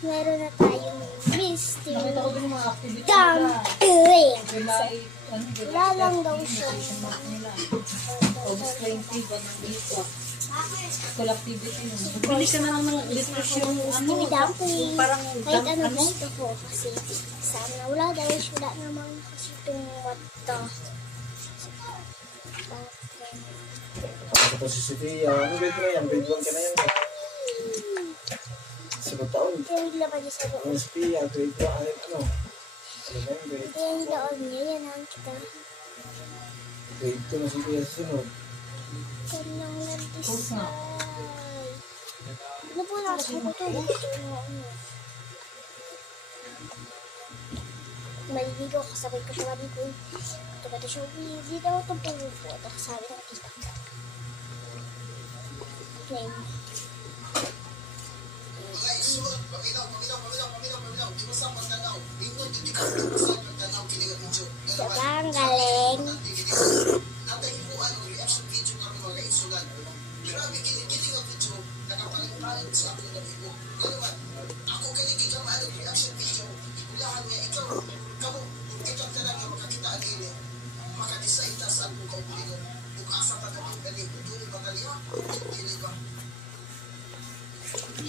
meron na tayong Misty Nakita ko din yung mga activity Dumpling. Wala Wala lang daw siya. August 20 ba ng Iswa? School activity yun. Bili ka na lang ng litres yung ano. Misty Dumpling. Yung parang Kahit ano ano. gusto ko kasi sana wala dahil wala naman kasi itong mata. Ito si Sophia. Ano grade mo na yan? Grade 1 ka na yan. Sagot taon. Ito yung laban niya sa loob. Ang Sophia, grade 1. Ano? Ano ba yung grade? Ito yung loob niya. Yan ang kita. Grade 2 na si Sophia sa sunod. Kanang Pusa. nag-design. Ano po nasa ko ito? Maliligaw kasabay ko siya maligoy. Ito ba ito siya? Hindi daw ito pulupo. Ito kasabi ng kita. Plain. Sobrang galing.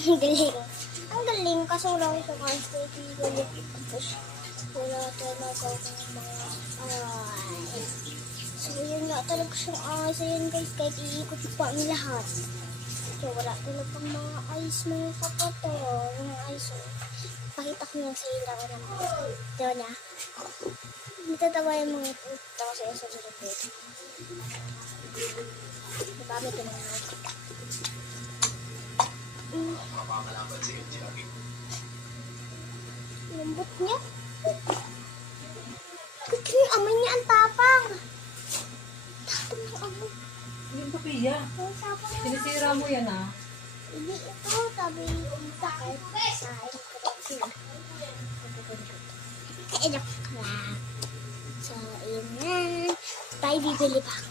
Ang galing. Ang galing kasi wala ko sa constant galing. Tapos wala talaga akong mga ay. So yun nga talaga siyang ayos. Ayan guys, kahit iikot pa ang lahat. So wala talagang mga ayos mga kapato. Mga ayos. Pakita ko lang sa inyo ako ng diba na. Natatawa yung mga ito kasi sa sunod dito. Diba may tinanong. Lambot niya. Kasi yung amoy niya ang tapang. Tapang ng amoy. Yung papiya. Ang tapang ng Sinisira mo yan ah. Hindi ito. Sabi yung sakit. Sabi ko. Joke lang. So, yun na. Tayo bibili pa.